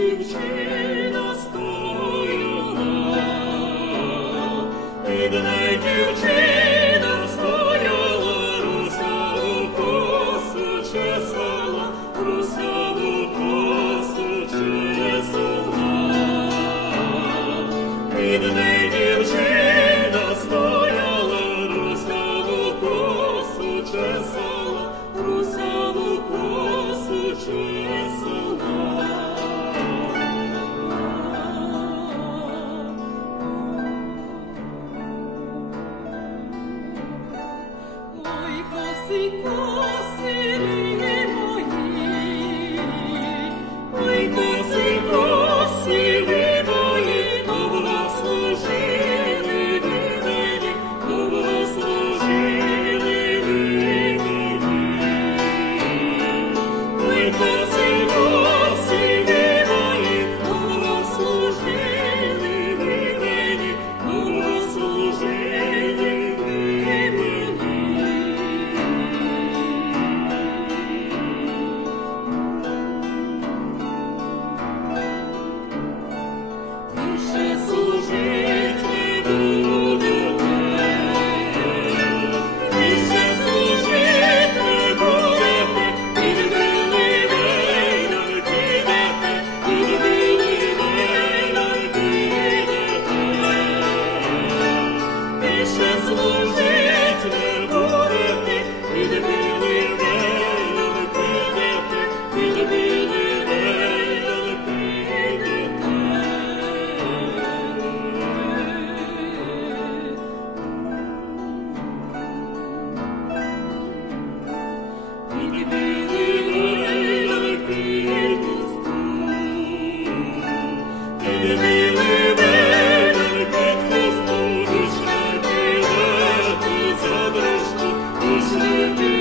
дівчина стою на, бідна. ficou assim. you do.